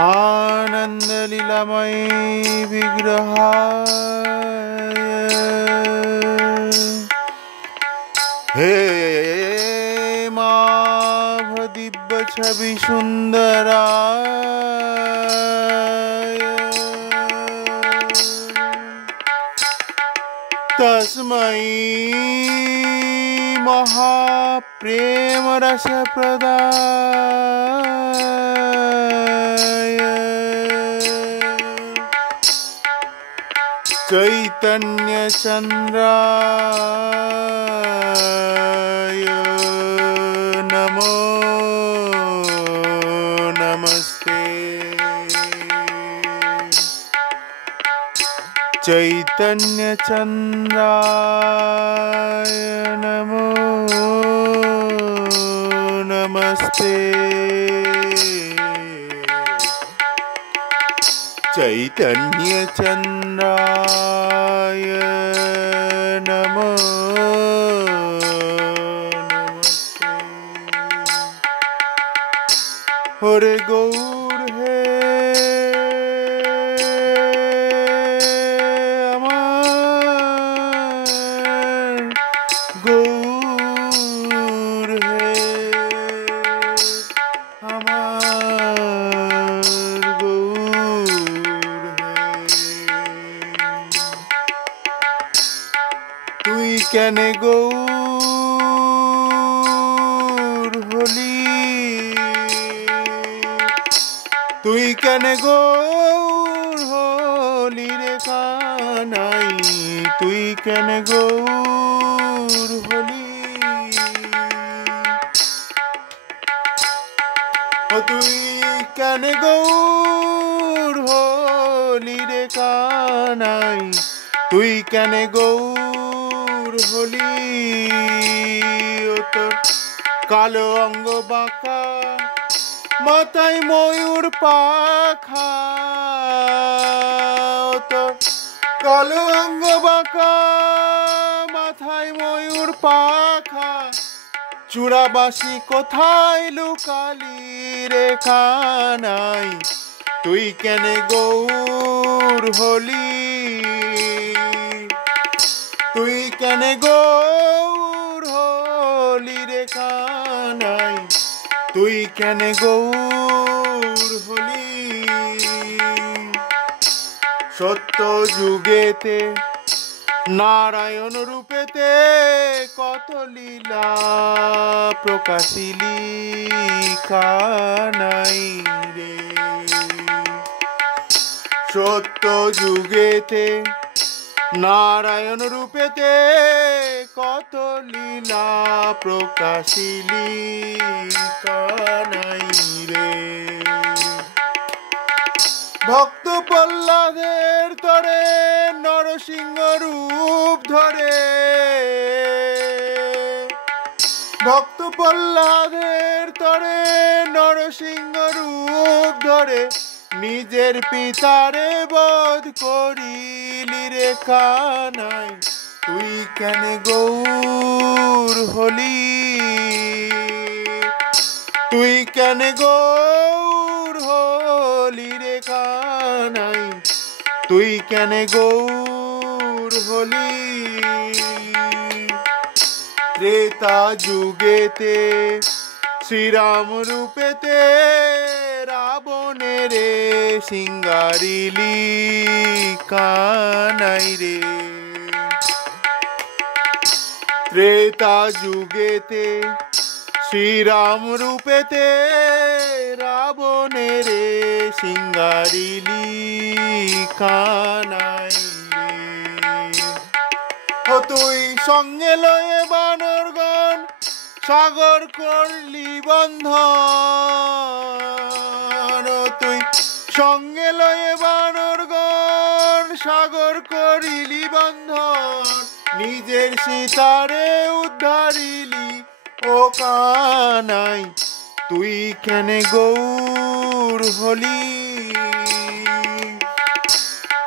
आनंद लीलामय विग्रहाय हे माभ दिव्य छवि सुंदराय तस्मै महाप्रेम रस प्रदाय चैतन्य चंद्राय नमो नमस्ते चैतन्य चंद्राय नमो नमस्ते चैतन्य चंद्राय नमो नमस्ते हरे गौर हे কেন গৌর হলি তুই কেন গৌর হলি রে কানাই তুই কেন গৌর হলি তুই কেন গৌর হলি রে কানাই তুই কেন গৌর হলি ও তোর কালো অঙ্গ বাঁকা মাথায় ময়ূর পাখা ও তোর কালো অঙ্গ বাঁকা মাথায় ময়ূর পাখা চূড়াবাসী কোথায় লুকালি রে কানাই তুই কেন গৌর হলি তুই কেন গৌর হলি রে কানাই তুই কেন গৌর হলি সত্য যুগেতে নারায়ণ রূপেতে কত লীলা প্রকাশিলি কানাই রে সত্য যুগেতে নারায়ণ রূপেতে কত লীলা প্রকাশিলি কানাই রে ভক্ত প্রহ্লাদের তরে নরসিংহ রূপ ধরে ভক্ত প্রহ্লাদের তরে নরসিংহ রূপ ধরে নিজের পিতারে বধ করিলি রে কানাই তুই কেন গৌর হলি তুই কেন গৌর হলি রে কানাই তুই কেন গৌর হলি ত্রেতা যুগেতে শ্রীরাম রূপেতে রাবণের সিঙ্গারিলি কানাই রে ত্রেতা যুগেতে শ্রীরাম রূপেতে রাবণের সিঙ্গারিলি কানাই রে তুই সঙ্গে লয়ে বানরগণ সাগর করলি বন্ধন তুই সঙ্গে লয়ে বানরগণ সাগর করিলি বন্ধন নিজের সীতারে উদ্ধারিলি ও কানাই তুই কেন গৌর হলি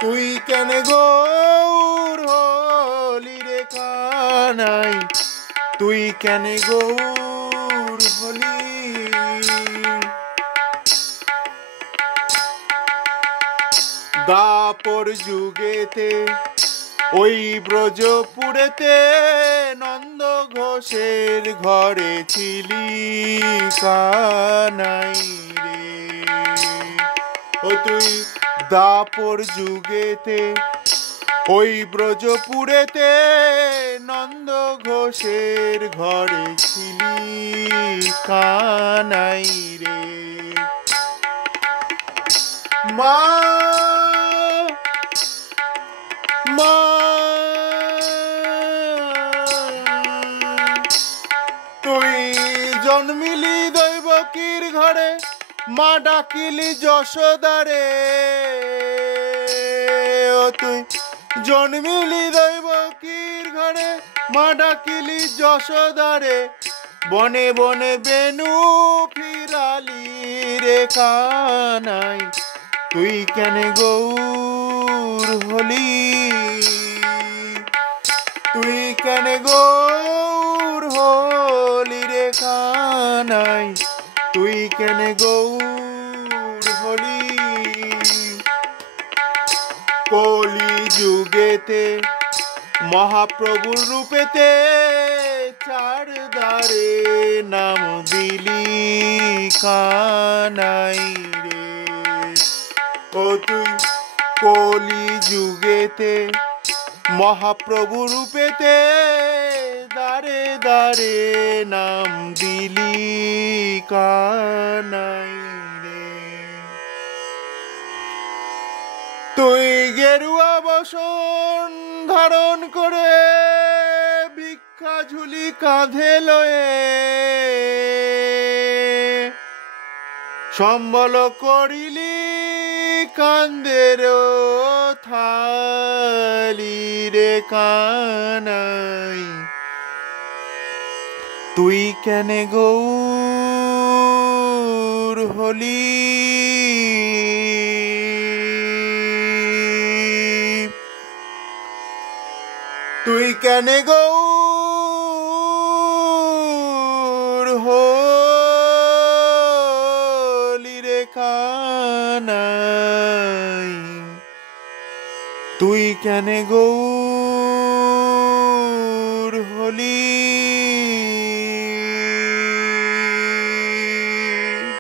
তুই কেন গৌর হলি রে কানাই তুই কেন গৌর হলি দাপর যুগেতে ওই ব্রজপুরেতে নন্দ ঘোষের ঘরে ছিলি কানাই রে। ও তুই দাপর যুগেতে ওই ব্রজপুরেতে নন্দ ঘোষের ঘরে ছিলি কানাই রে। মা মা তুই জন্মিলি দৈবকীর ঘরে, মা ডাকিলি যশোদারে। ও তুই জন্মিলি দৈবকীর ঘরে, মা ডাকিলি যশোদারে। বনে বনে বেনু ফিরালি রে কানাই, তুই কেন গৌর হলি? তুই কেন গৌর হলি রে কানাই, তুই কেন গৌর হলি? কলি যুগেতে মহাপ্রভুর রূপেতে চারদারে নাম দিলি কানাই রে। ও তুই কলি যুগেতে মহাপ্রভু রূপেতে দারে দারে নাম দিলি কানাই রে। তুই গেরুয়া বসন ধারণ করে ভিক্ষা ঝুলি কাঁধে লয়ে, সম্বল করিলি কান্দের থালি রে কানাই, তুই কেন গৌর হলি? তুই কেন গৌর হলি রে কানাই, তুই কেন গৌর হলি?